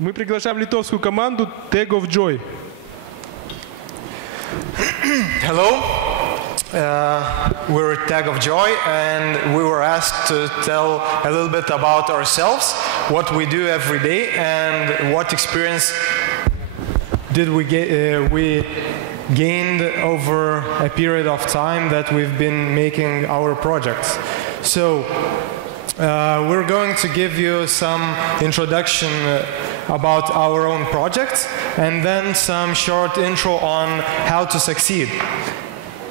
Мы приглашаем литовскую команду Teg Of Joy. Hello, we're Teg Of Joy, and we were asked to tell a little bit about ourselves, what we do every day, and what experience did we gained over a period of time that we've been making our projects. So we're going to give you some introduction about our own projects, and then some short intro on how to succeed.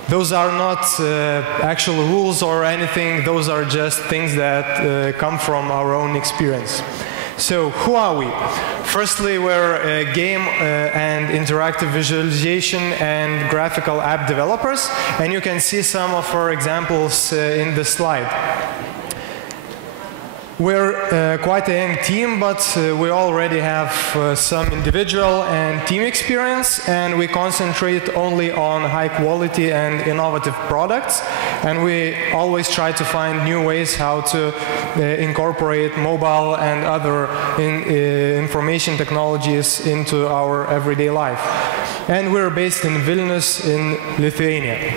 Those are not actual rules or anything, those are just things that come from our own experience. So, who are we? Firstly, we're game and interactive visualization and graphical app developers, and you can see some of our examples in this slide. We're quite a young team, but we already have some individual and team experience, and we concentrate only on high quality and innovative products, and we always try to find new ways how to incorporate mobile and other information technologies into our everyday life. And we're based in Vilnius in Lithuania.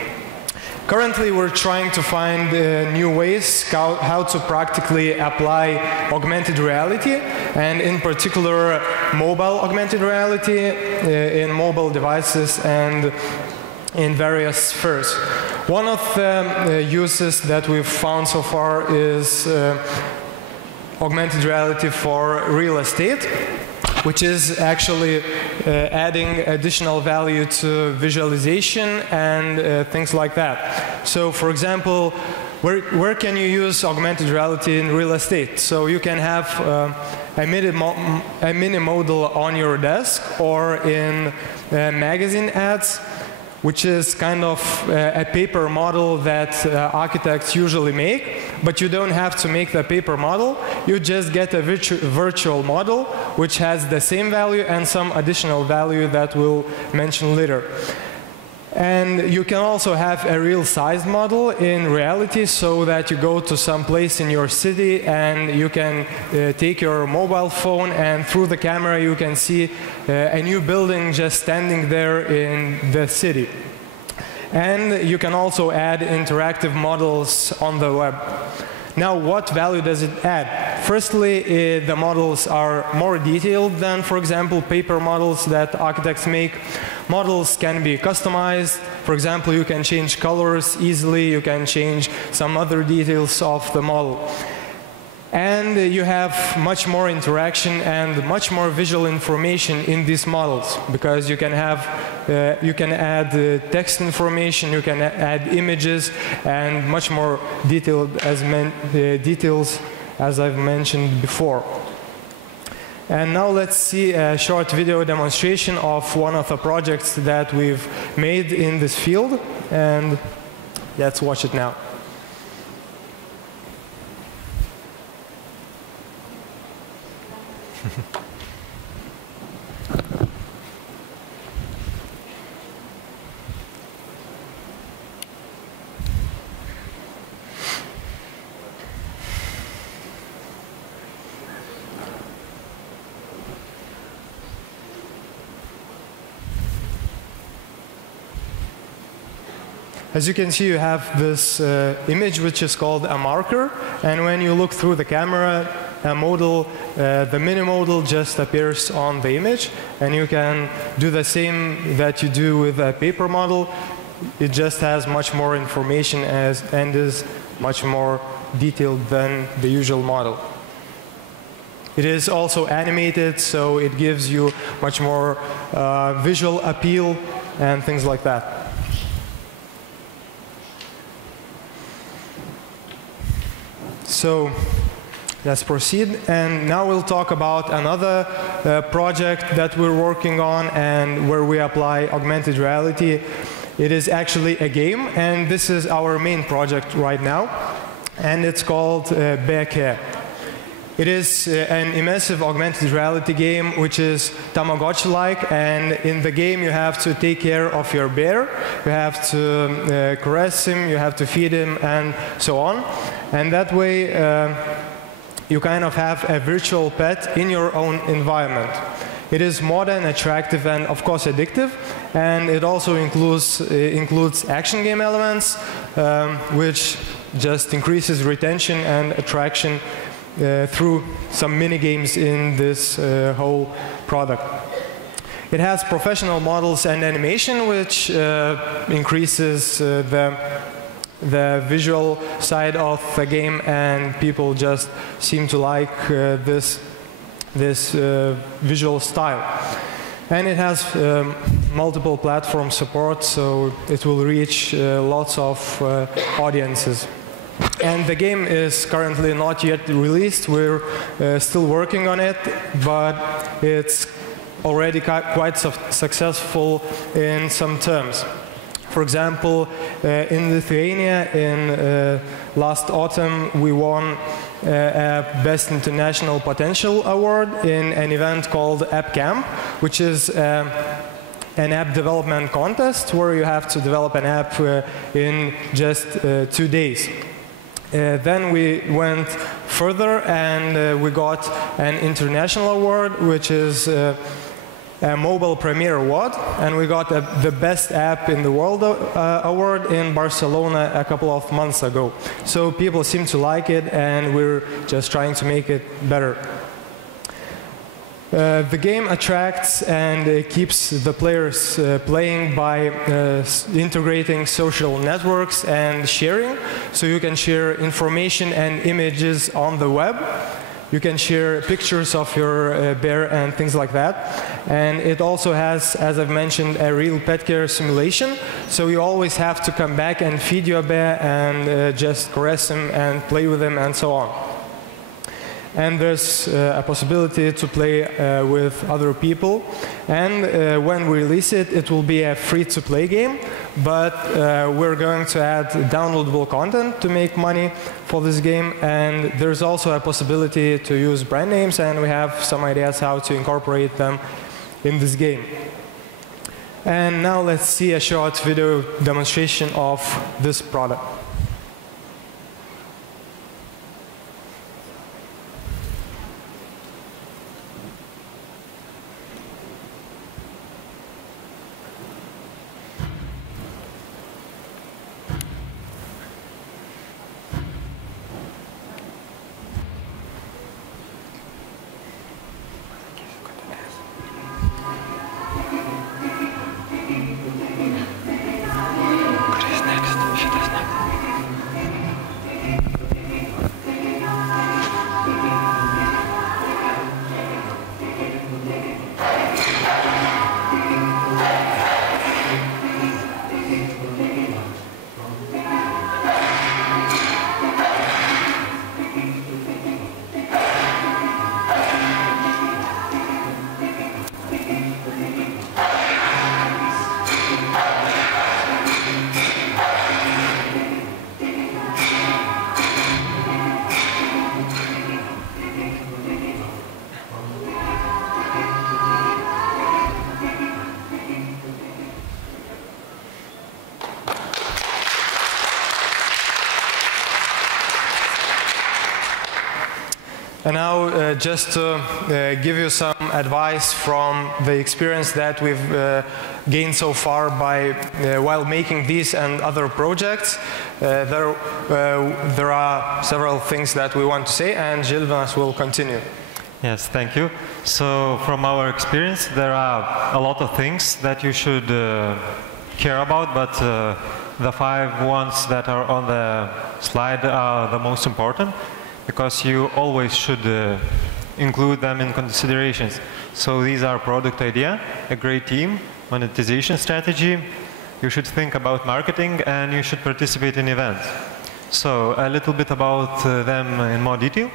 Currently, we're trying to find new ways how to practically apply augmented reality, and in particular mobile augmented reality in mobile devices and in various spheres. One of the uses that we've found so far is augmented reality for real estate, which is actually adding additional value to visualization and things like that. So, for example, where can you use augmented reality in real estate? So you can have a mini model on your desk or in magazine ads, which is kind of a paper model that architects usually make, but you don't have to make the paper model. You just get a virtual model which has the same value and some additional value that we'll mention later. And you can also have a real-sized model in reality, so that you go to some place in your city and you can take your mobile phone, and through the camera you can see a new building just standing there in the city. And you can also add interactive models on the web. Now, what value does it add? Firstly, the models are more detailed than, for example, paper models that architects make. Models can be customized. For example, you can change colors easily. You can change some other details of the model. And you have much more interaction and much more visual information in these models, because you can have, you can add text information, you can add images, and much more detailed details as I've mentioned before. And now let's see a short video demonstration of one of the projects that we've made in this field, and let's watch it now. As you can see, you have this image which is called a marker, and when you look through the camera, a model, the mini model just appears on the image, and you can do the same that you do with a paper model. It just has much more information and is much more detailed than the usual model. It is also animated, so it gives you much more visual appeal and things like that. So let's proceed, and now we'll talk about another project that we're working on and where we apply augmented reality. It is actually a game, and this is our main project right now, and it's called BK. It is an immersive augmented reality game which is Tamagotchi-like, and in the game you have to take care of your bear, you have to caress him, you have to feed him, and so on. And that way you kind of have a virtual pet in your own environment. It is modern, attractive, and of course addictive, and it also includes action game elements, which just increases retention and attraction through some mini games in this whole product. It has professional models and animation, which increases the visual side of the game, and people just seem to like this visual style. And it has multiple platform support, so it will reach lots of audiences. And the game is currently not yet released. We're still working on it, but it's already quite successful in some terms. For example, in Lithuania, in last autumn, we won a Best International Potential Award in an event called App Camp, which is an app development contest where you have to develop an app in just 2 days. Then we went further and we got an international award, which is a Mobile Premier Award, and we got the Best App in the World award in Barcelona a couple of months ago. So people seem to like it, and we're just trying to make it better. The game attracts and keeps the players playing by integrating social networks and sharing. So you can share information and images on the web. You can share pictures of your bear and things like that. And it also has, as I've mentioned, a real pet care simulation. So you always have to come back and feed your bear and just caress him and play with him and so on. And there's a possibility to play with other people. And when we release it, it will be a free-to-play game, but we're going to add downloadable content to make money for this game. And there's also a possibility to use brand names, and we have some ideas how to incorporate them in this game. And now let's see a short video demonstration of this product. And now, just to give you some advice from the experience that we've gained so far while making these and other projects, there are several things that we want to say, and Gilles will continue. Yes, thank you. So, from our experience, there are a lot of things that you should care about, but the 5 ones that are on the slide are the most important, because you always should include them in considerations. So these are product idea, a great team, monetization strategy, you should think about marketing, and you should participate in events. So a little bit about them in more detail.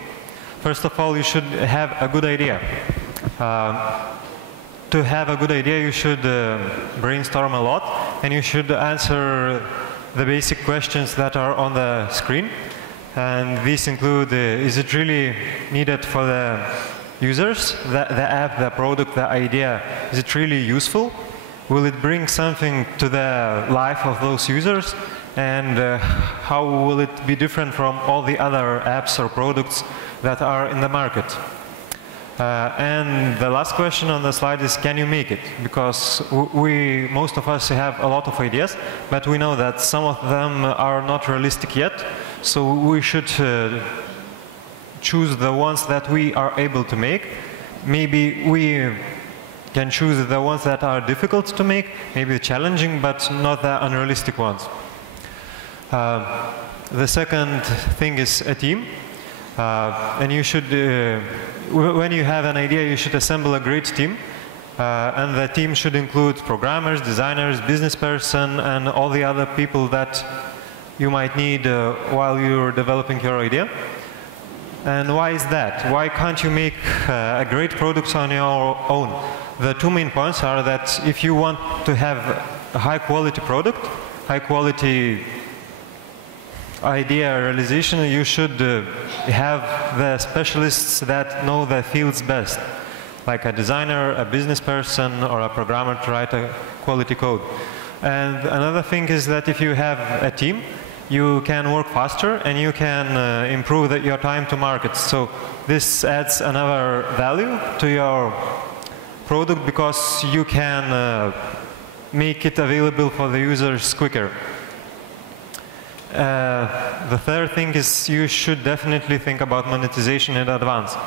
First of all, you should have a good idea. To have a good idea, you should brainstorm a lot, and you should answer the basic questions that are on the screen. And these include, is it really needed for the users, the app, the product, the idea? Is it really useful? Will it bring something to the life of those users? and how will it be different from all the other apps or products that are in the market. And the last question on the slide is, can you make it? Because most of us have a lot of ideas, but we know that some of them are not realistic yet. So we should choose the ones that we are able to make. Maybe we can choose the ones that are difficult to make, maybe challenging, but not the unrealistic ones. The second thing is a team. And you should, when you have an idea, you should assemble a great team. And the team should include programmers, designers, business person, and all the other people that you might need while you're developing your idea. And why is that? Why can't you make a great product on your own? The two main points are that if you want to have a high-quality product, high-quality idea realization, you should have the specialists that know the fields best, like a designer, a business person, or a programmer to write a quality code. And another thing is that if you have a team, you can work faster and you can improve your time to market. So this adds another value to your product because you can make it available for the users quicker. The third thing is you should definitely think about monetization in advance.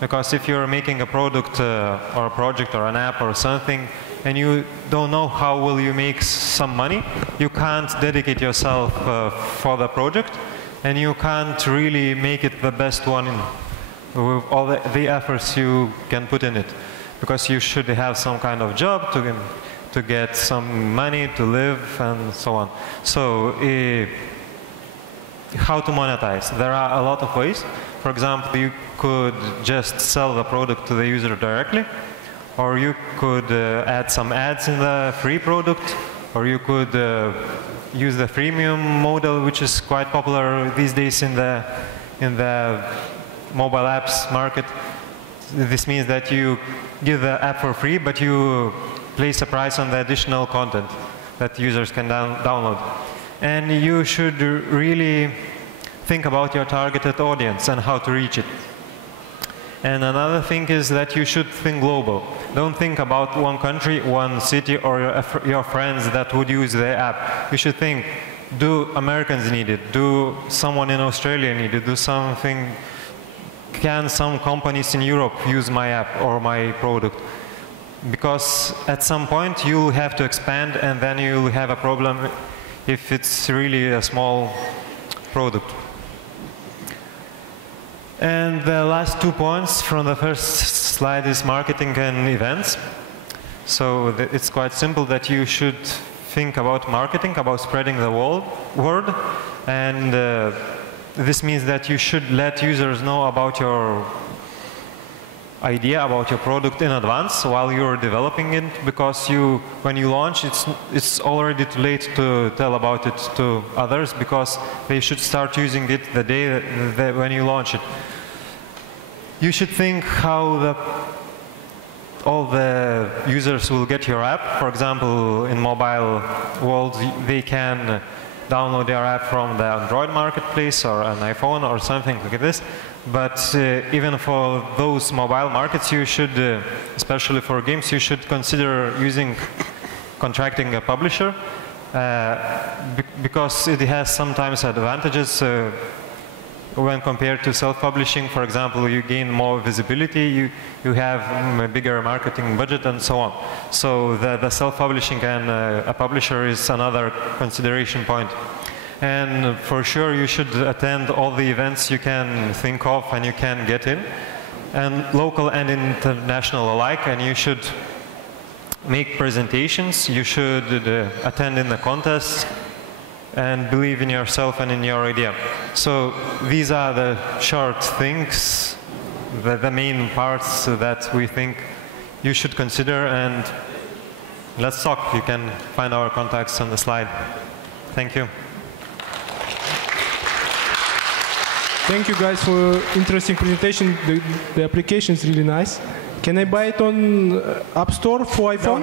Because if you're making a product or a project or an app or something and you don't know how will you make some money, you can't dedicate yourself for the project and you can't really make it the best one with all the efforts you can put in it. Because you should have some kind of job to get some money to live and so on. So how to monetize? There are a lot of ways. For example, you could just sell the product to the user directly, or you could add some ads in the free product, or you could use the freemium model, which is quite popular these days in the mobile apps market. This means that you give the app for free, but you place a price on the additional content that users can download. And you should really think about your targeted audience and how to reach it. And another thing is that you should think global. Don't think about one country, one city, or your friends that would use the app. You should think, do Americans need it? Do someone in Australia need it? Do something, can some companies in Europe use my app or my product? Because at some point you'll have to expand and then you'll have a problem if it's really a small product. And the last 2 points from the first slide is marketing and events. So it's quite simple that you should think about marketing, about spreading the word. And this means that you should let users know about your idea, about your product in advance while you're developing it, because when you launch, it's already too late to tell about it to others, because they should start using it the day when you launch it. You should think how all the users will get your app. For example, in mobile world, they can download their app from the Android marketplace or an iPhone or something like this. But even for those mobile markets, you should, especially for games, you should consider contracting a publisher because it has sometimes advantages when compared to self-publishing. For example, you gain more visibility, you have a bigger marketing budget and so on. So the self-publishing and a publisher is another consideration point. And for sure, you should attend all the events you can think of and you can get in, and local and international alike. And you should make presentations. You should attend in the contests and believe in yourself and in your idea. So these are the short things, the main parts that we think you should consider. And let's talk. You can find our contacts on the slide. Thank you. Thank you guys for interesting presentation. The application is really nice. Can I buy it on App Store for No, iPhone?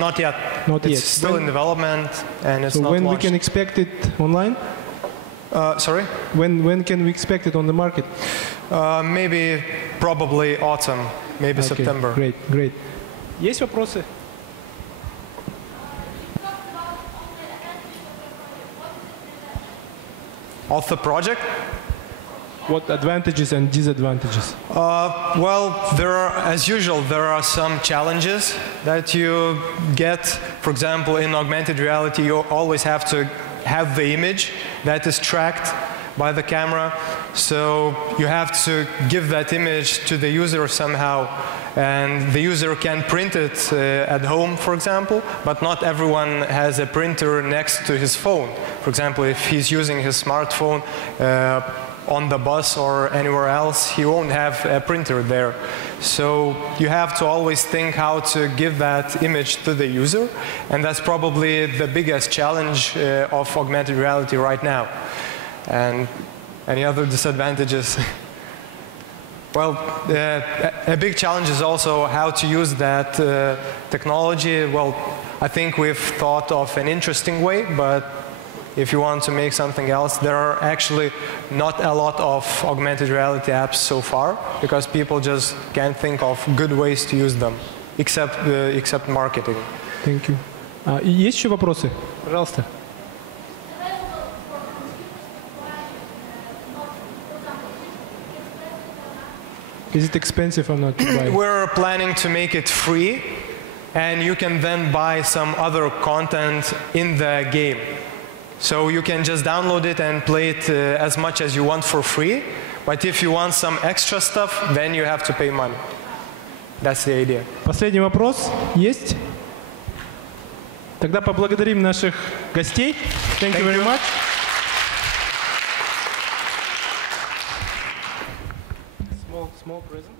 not yet. Not It's yet. still in development, and it's So not when we launched. can expect it online? Sorry? When can we expect it on the market? Maybe, probably autumn, maybe Okay, September. Great, great. Есть вопросы? Of the project? What advantages and disadvantages? Well, as usual, there are some challenges that you get. For example, in augmented reality, you always have to have the image that is tracked by the camera. So you have to give that image to the user somehow. And the user can print it at home, for example, but not everyone has a printer next to his phone. For example, if he's using his smartphone on the bus or anywhere else, he won't have a printer there. So you have to always think how to give that image to the user, and that's probably the biggest challenge of augmented reality right now. And any other disadvantages? Well, a big challenge is also how to use that technology. Well, I think we've thought of an interesting way, but if you want to make something else, there are actually not a lot of augmented reality apps so far, because people just can't think of good ways to use them, except marketing. Thank you. Есть еще вопросы? Пожалуйста. Is it expensive or not to buy? We're planning to make it free, and you can then buy some other content in the game. So you can just download it and play it as much as you want for free. But if you want some extra stuff, then you have to pay money. That's the idea. Последний вопрос есть? Тогда поблагодарим наших гостей. Thank you very much. Small present.